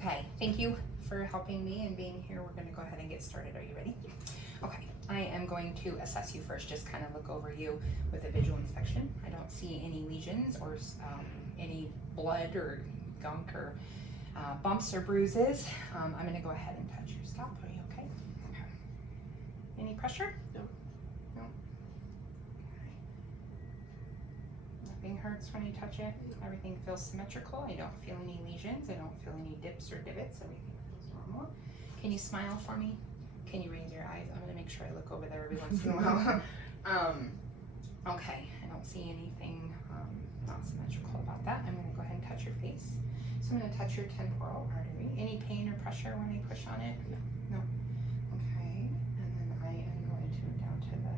Okay, thank you for helping me and being here. We're gonna go ahead and get started. Are you ready? Okay, I am going to assess you first, just kind of look over you with a visual inspection. I don't see any lesions or any blood or gunk or bumps or bruises. I'm gonna go ahead and touch your scalp. Are you okay? Okay. Any pressure? No. No. Okay. Nothing hurts when you touch it. Everything feels symmetrical. I don't feel any lesions. I don't feel any dips or divots. Everything feels normal. Can you smile for me? Can you raise your eyes? I'm gonna make sure I look over there every once in a while. Okay, I don't see anything not symmetrical about that. I'm gonna go ahead and touch your face. So I'm gonna touch your temporal artery. Any pain or pressure when I push on it? No. No. Okay, and then I am going to down to the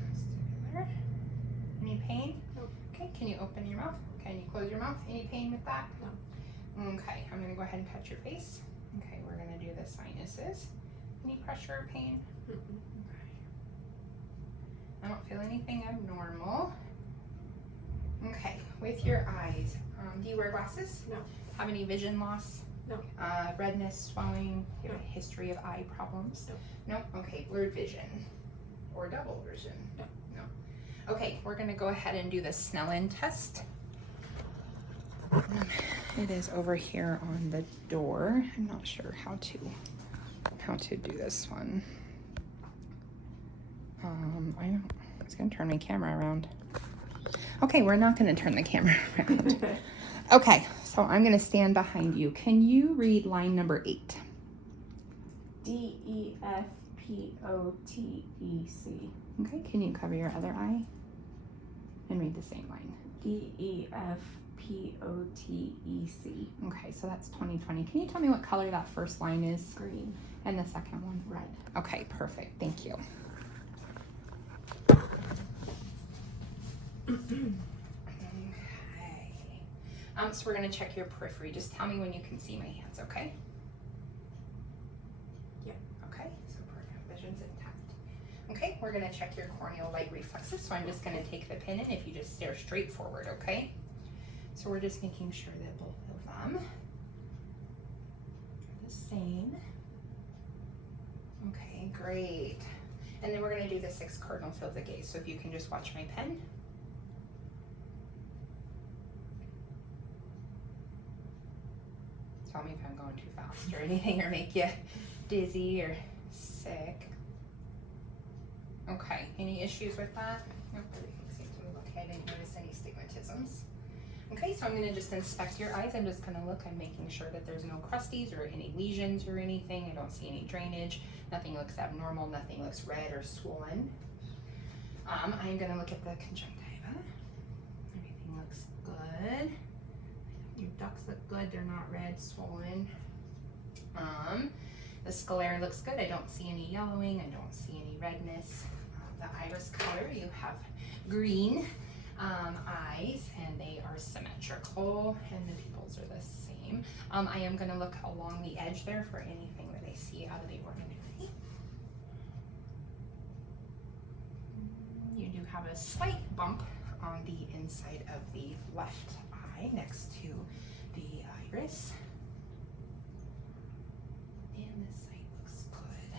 vestibular. Any pain? No. Okay, can you open your mouth? Can you close your mouth? Any pain with that? No. Okay, I'm gonna go ahead and touch your face. Okay, we're gonna do the sinuses. Any pressure or pain? Mm-mm. Okay. I don't feel anything abnormal. Okay, with your eyes, do you wear glasses? No. Have any vision loss? No. Redness, swelling? Do you have No. a history of eye problems? No. No? Okay, blurred vision or double vision? No. No. Okay, we're gonna go ahead and do the Snellen test. It is over here on the door. I'm not sure how to do this one. I was gonna turn my camera around. Okay, we're not gonna turn the camera around. Okay, so I'm gonna stand behind you. Can you read line number 8? DEFPOTEC. Okay, can you cover your other eye and read the same line? DEFPOTEC. Okay, so that's 2020. Can you tell me what color that first line is? Green. And the second one? Red. Okay, perfect. Thank you. Okay. So we're gonna check your periphery. Just tell me when you can see my hands, okay? Yep. Okay, so peripheral vision's intact. Okay, we're gonna check your corneal light reflexes. So I'm just gonna take the pin in if you just stare straight forward, okay? So we're just making sure that both of them are the same. Okay, great. And then we're gonna do the 6 cardinal fields of gaze. So if you can just watch my pen. Tell me if I'm going too fast or anything or make you dizzy or sick. Okay, any issues with that? Nope, everything seems to be okay. I didn't notice any stigmatisms. Okay, so I'm gonna just inspect your eyes. I'm just gonna look. I'm making sure that there's no crusties or any lesions or anything. I don't see any drainage. Nothing looks abnormal. Nothing looks red or swollen. I'm gonna look at the conjunctiva. Everything looks good. Your ducts look good. They're not red, swollen. The sclera looks good. I don't see any yellowing. I don't see any redness. The iris color, you have green eyes, and they are symmetrical, and the pupils are the same. I am going to look along the edge there for anything that I see out of the ordinary. You do have a slight bump on the inside of the left eye next to the iris. And this side looks good.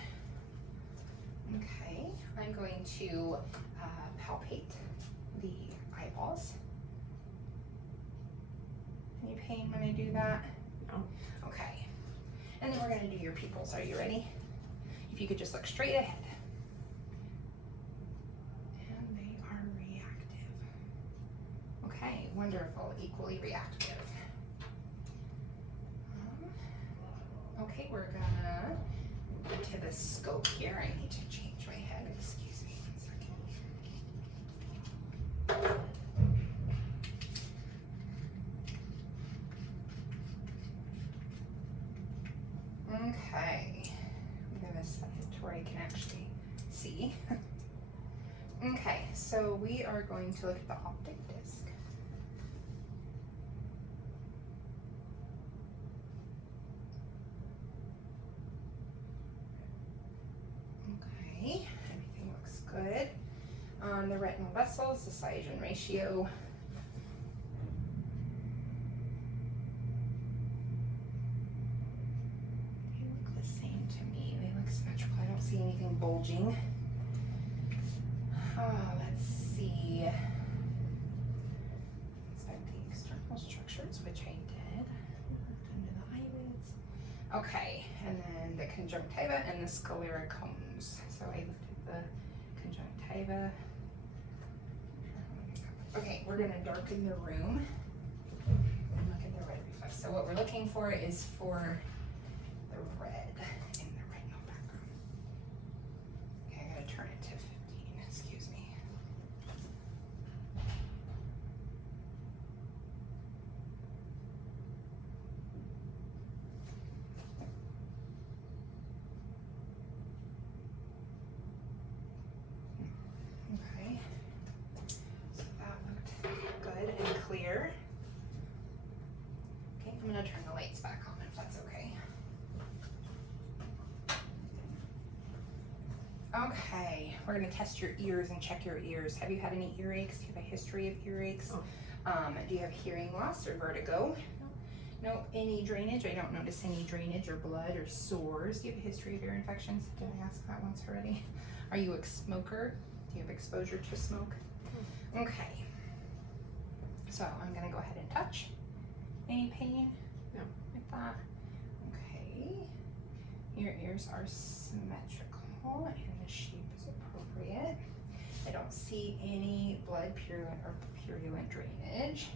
Okay, I'm going to palpate the eyeballs. Any pain when I do that? No. Okay. And then we're going to do your pupils. Are you ready? If you could just look straight ahead. And they are reactive. Okay, wonderful. Equally reactive. Okay, we're gonna go to the scope here. I need to change my head. Excuse me 1 second. Okay, I'm gonna set it to where I can actually see. Okay, so we are going to look at the optic disc. Okay, everything looks good. The retinal vessels, the size and ratio. imaging. Let's see. Inspect the external structures, which I did. Under the eyelids. Okay, and then the conjunctiva and the sclera cones. So I looked at the conjunctiva. Okay, we're gonna darken the room and look at the red reflex. So what we're looking for is for the red in the retinal background. Okay, I gotta turn it to 15, excuse me. Okay, so that looked good and clear. Okay, I'm gonna turn the lights back on if that's okay. Okay, we're gonna test your ears and check your ears. Have you had any earaches? Do you have a history of earaches? Oh. Do you have hearing loss or vertigo? No. Any drainage? I don't notice any drainage or blood or sores. Do you have a history of ear infections? Did I ask that once already? Are you a smoker? Do you have exposure to smoke? Okay. So I'm gonna go ahead and touch. Any pain? No. With that? Okay. Your ears are symmetrical and the shape is appropriate. I don't see any blood, purulent or purulent drainage.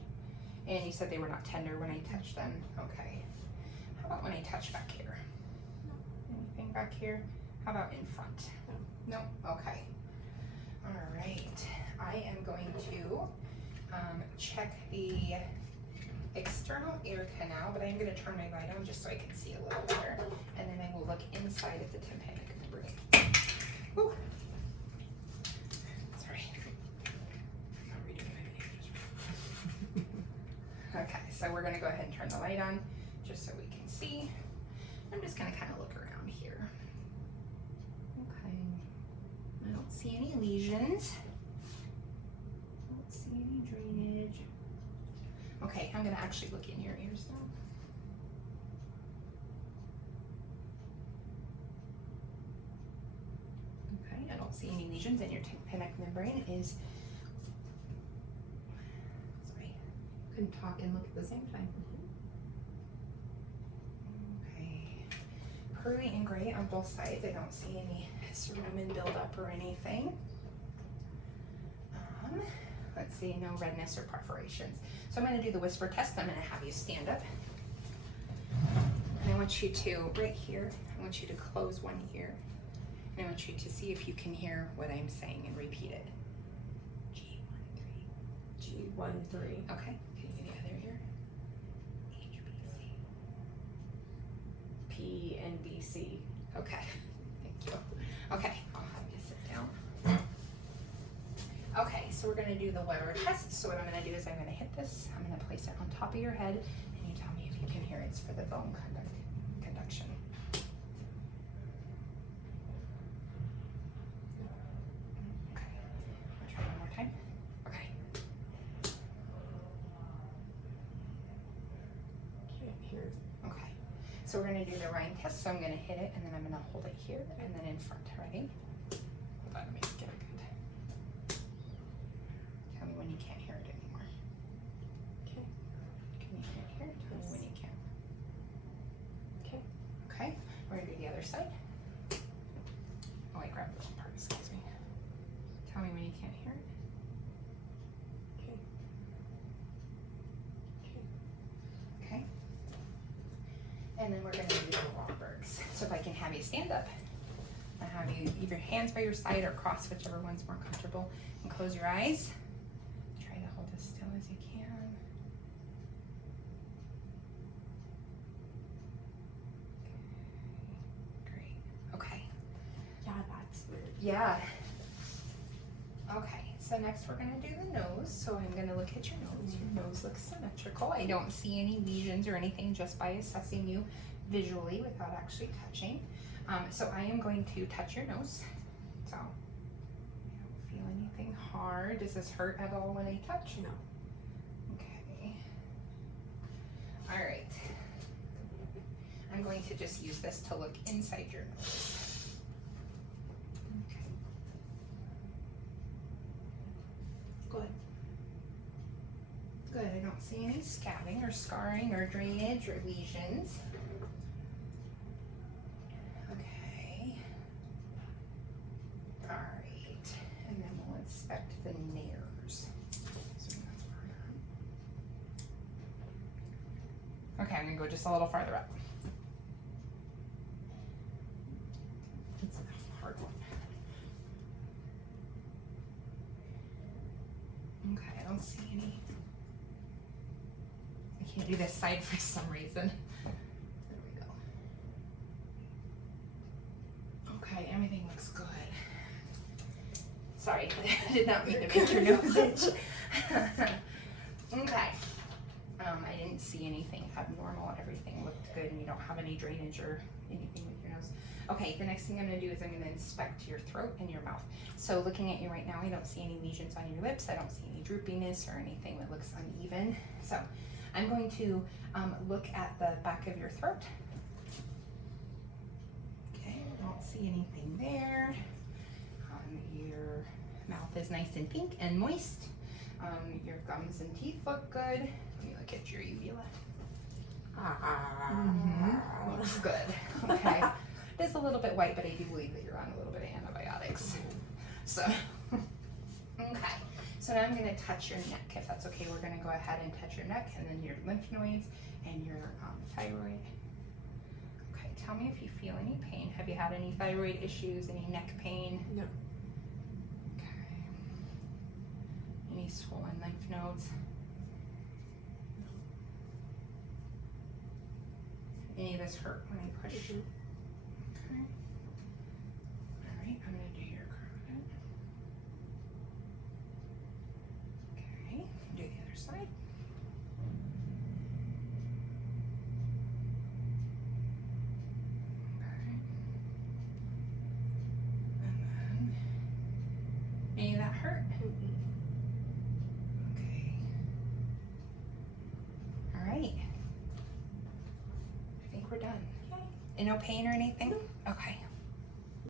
And you said they were not tender when I touched them. Okay. How about when I touch back here? No. Anything back here? How about in front? No. No? Okay. All right. I am going to check the external ear canal, but I'm going to turn my light on just so I can see a little better. And then I will look inside of the tympanic membrane. Woo. Sorry. I'm not redoing my video. Okay, so we're going to go ahead and turn the light on just so we can see. I'm just going to kind of look around here. Okay. I don't see any lesions. I don't see any drainage. Okay, I'm gonna actually look in your ears now. Okay, I don't see any lesions, and your tympanic membrane is, sorry, couldn't talk and look at the same time. Okay, pearly and gray on both sides. I don't see any cerumen buildup or anything. Let's see, no redness or perforations. So I'm going to do the whisper test. I'm going to have you stand up. And I want you to, right here, I want you to close one ear. And I want you to see if you can hear what I'm saying and repeat it. G13. G13. Okay, can you do the other ear? HBC. P and BC. Okay, thank you. Okay, I'll have you sit down. Okay, so we're gonna do the Weber test. So what I'm gonna do is I'm gonna hit this, I'm gonna place it on top of your head, and you tell me if you can hear it's for the bone conduction. Okay, I'll try one more time. Okay. Can't hear. Okay, so we're gonna do the Rhine test. So I'm gonna hit it, and then I'm gonna hold it here, and then in front. Ready? Hold on, let me get it good. Tell me when you can't hear it anymore. Okay. Can you hear it? Tell me when you can. Okay. Okay, we're gonna do the other side. Oh, I grabbed the wrong part, excuse me. Tell me when you can't hear it. Okay. Okay. Okay. And then we're gonna do the Wahlbergs. So if I can have you stand up, I have you leave your hands by your side or cross, whichever one's more comfortable, and close your eyes. Try to hold as still as you can. Great. Okay. Yeah, that's weird. Yeah. Okay, so next we're gonna do the nose. So I'm gonna look at your nose. Your nose looks symmetrical. I don't see any lesions or anything just by assessing you visually without actually touching. So I am going to touch your nose. So I don't feel anything hard. Does this hurt at all when I touch? No. Okay. All right. I'm going to just use this to look inside your nose. see any scabbing or scarring or drainage or lesions. Okay. All right. And then we'll inspect the nares. Okay, I'm gonna go just a little farther up. It's a hard one. Okay, I don't see any. I can't do this side for some reason. There we go. Okay, everything looks good. Sorry, I did not mean to make your nose itch. Okay. I didn't see anything abnormal. Everything looked good, and you don't have any drainage or anything with your nose. Okay, the next thing I'm going to do is I'm going to inspect your throat and your mouth. So looking at you right now, I don't see any lesions on your lips. I don't see any droopiness or anything that looks uneven. So I'm going to look at the back of your throat. Okay, I don't see anything there. Your mouth is nice and pink and moist. Your gums and teeth look good. Let me look at your uvula. Looks good. Okay. It is a little bit white, but I do believe that you're on a little bit of antibiotics. So, okay. So now I'm going to touch your neck, if that's okay. We're going to go ahead and touch your neck, and then your lymph nodes and your thyroid. Okay. Tell me if you feel any pain. Have you had any thyroid issues? Any neck pain? No. Okay. Any swollen lymph nodes? Any of this hurt when I push? Mhm. Okay. All right, I'm gonna do your carotid. Okay, do the other side. Okay. And then, any of that hurt? Mhm. Okay. All right. I think we're done. Okay. And no pain or anything? No. Okay.